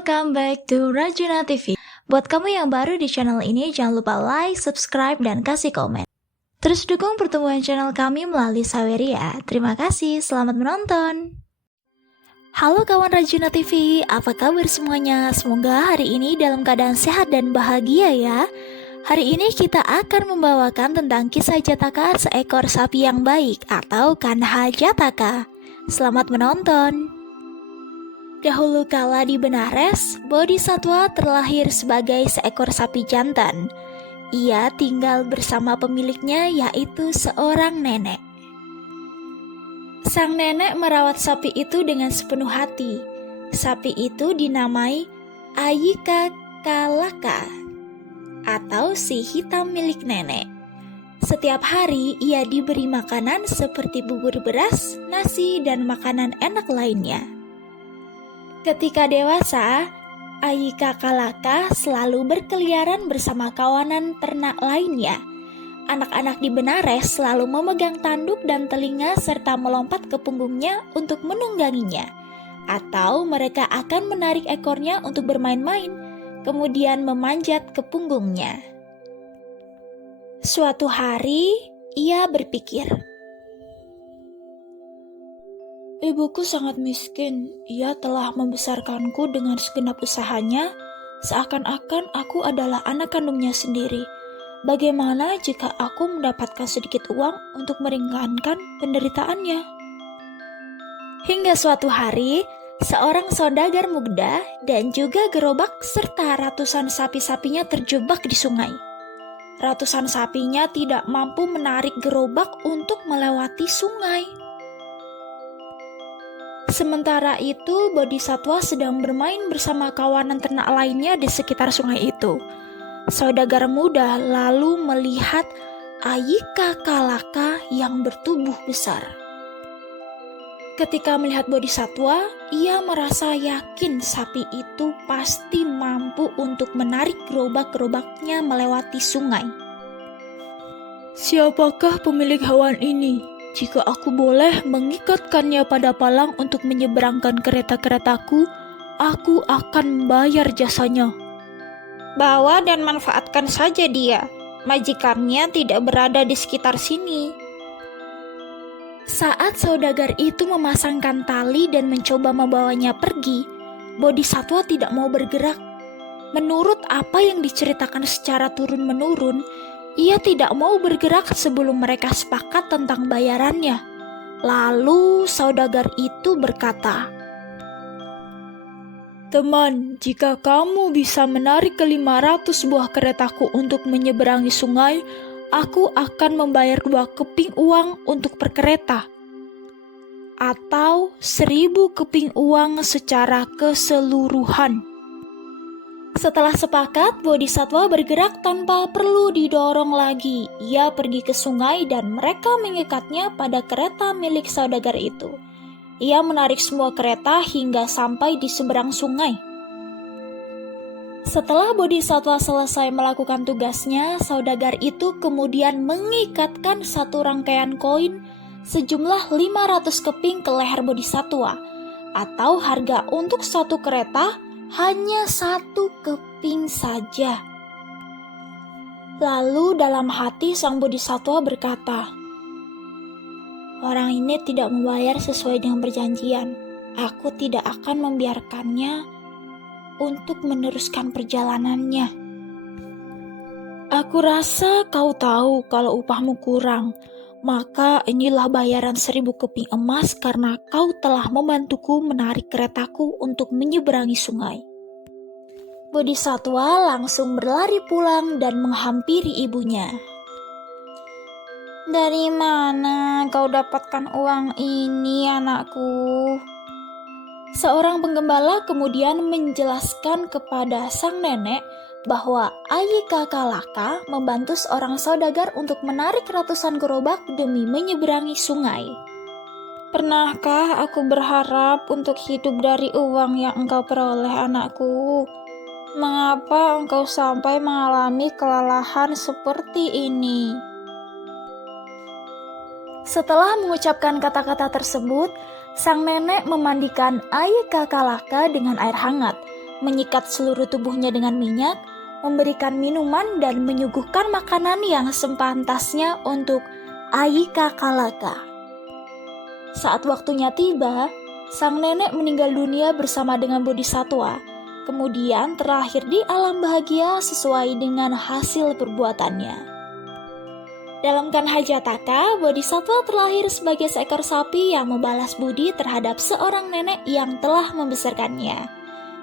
welcome back to Rajuna TV. Buat kamu yang baru di channel ini, jangan lupa like, subscribe, dan kasih komen. Terus dukung pertumbuhan channel kami melalui Saweria. Terima kasih, selamat menonton. Halo kawan Rajuna TV, apa kabar semuanya? Semoga hari ini dalam keadaan sehat dan bahagia ya. Hari ini kita akan membawakan tentang kisah Jataka seekor sapi yang baik atau Kanha Jataka. Selamat menonton. Dahulu kala di Benares, Bodhisatwa terlahir sebagai seekor sapi jantan. Ia tinggal bersama pemiliknya, yaitu seorang nenek. Sang nenek merawat sapi itu dengan sepenuh hati. Sapi itu dinamai Ayika Kalaka atau si hitam milik nenek. Setiap hari ia diberi makanan seperti bubur beras, nasi, dan makanan enak lainnya. Ketika dewasa, Ayika Kalaka selalu berkeliaran bersama kawanan ternak lainnya. Anak-anak di Benares selalu memegang tanduk dan telinga serta melompat ke punggungnya untuk menungganginya. Atau mereka akan menarik ekornya untuk bermain-main, kemudian memanjat ke punggungnya. Suatu hari, ia berpikir, "Ibuku sangat miskin. Ia telah membesarkanku dengan segenap usahanya, seakan-akan aku adalah anak kandungnya sendiri. Bagaimana jika aku mendapatkan sedikit uang untuk meringankan penderitaannya?" Hingga suatu hari, seorang saudagar muda dan juga gerobak serta ratusan sapi-sapinya terjebak di sungai. Ratusan sapinya tidak mampu menarik gerobak untuk melewati sungai. Sementara itu, Bodhisatwa sedang bermain bersama kawanan ternak lainnya di sekitar sungai itu. Saudagar muda lalu melihat Ayika Kalaka yang bertubuh besar. Ketika melihat Bodhisatwa, ia merasa yakin sapi itu pasti mampu untuk menarik gerobak-gerobaknya melewati sungai. "Siapakah pemilik hewan ini? Jika aku boleh mengikatkannya pada palang untuk menyeberangkan kereta-keretaku, aku akan membayar jasanya." "Bawa dan manfaatkan saja dia. Majikannya tidak berada di sekitar sini." Saat saudagar itu memasangkan tali dan mencoba membawanya pergi, Bodhisatwa tidak mau bergerak. Menurut apa yang diceritakan secara turun-menurun, ia tidak mau bergerak sebelum mereka sepakat tentang bayarannya. Lalu saudagar itu berkata, "Teman, jika kamu bisa menarik ke-500 buah keretaku untuk menyeberangi sungai, aku akan membayar 2 keping uang untuk per kereta. Atau 1000 keping uang secara keseluruhan." Setelah sepakat, Bodhisatwa bergerak tanpa perlu didorong lagi. Ia pergi ke sungai dan mereka mengikatnya pada kereta milik saudagar itu. Ia menarik semua kereta hingga sampai di seberang sungai. Setelah Bodhisatwa selesai melakukan tugasnya, saudagar itu kemudian mengikatkan satu rangkaian koin sejumlah 500 keping ke leher Bodhisatwa, atau harga untuk satu kereta hanya 1 keping saja. Lalu dalam hati sang Bodhisatwa berkata, "Orang ini tidak membayar sesuai dengan perjanjian. Aku tidak akan membiarkannya untuk meneruskan perjalanannya. Aku rasa kau tahu kalau upahmu kurang, maka inilah bayaran 1000 keping emas karena kau telah membantuku menarik keretaku untuk menyeberangi sungai." Bodhisatwa langsung berlari pulang dan menghampiri ibunya. "Dari mana kau dapatkan uang ini, anakku?" Seorang penggembala kemudian menjelaskan kepada sang nenek bahwa Ayika Kalaka membantu seorang saudagar untuk menarik ratusan gerobak demi menyeberangi sungai. "Pernahkah aku berharap untuk hidup dari uang yang engkau peroleh, anakku? Mengapa engkau sampai mengalami kelelahan seperti ini?" Setelah mengucapkan kata-kata tersebut, sang nenek memandikan Ayika Kalaka dengan air hangat. menyikat seluruh tubuhnya dengan minyak, memberikan minuman dan menyuguhkan makanan yang sepantasnya untuk Ayika Kalaka. Saat waktunya tiba, sang nenek meninggal dunia bersama dengan bodhisatwa, kemudian terakhir di alam bahagia sesuai dengan hasil perbuatannya. Dalam Kanha Jataka, bodhisatwa terlahir sebagai seekor sapi yang membalas budi terhadap seorang nenek yang telah membesarkannya.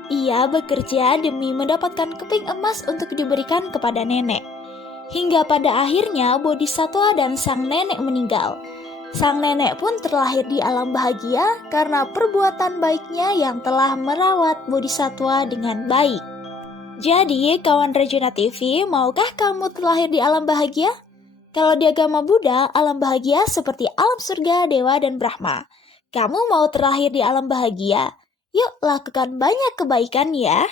Ia bekerja demi mendapatkan keping emas untuk diberikan kepada nenek. Hingga pada akhirnya bodhisatwa dan sang nenek meninggal. Sang nenek pun terlahir di alam bahagia karena perbuatan baiknya yang telah merawat bodhisatwa dengan baik. Jadi, kawan Rajuna TV, maukah kamu terlahir di alam bahagia? Kalau di agama Buddha, alam bahagia seperti alam surga, dewa, dan Brahma. Kamu mau terlahir di alam bahagia? Yuk lakukan banyak kebaikan ya.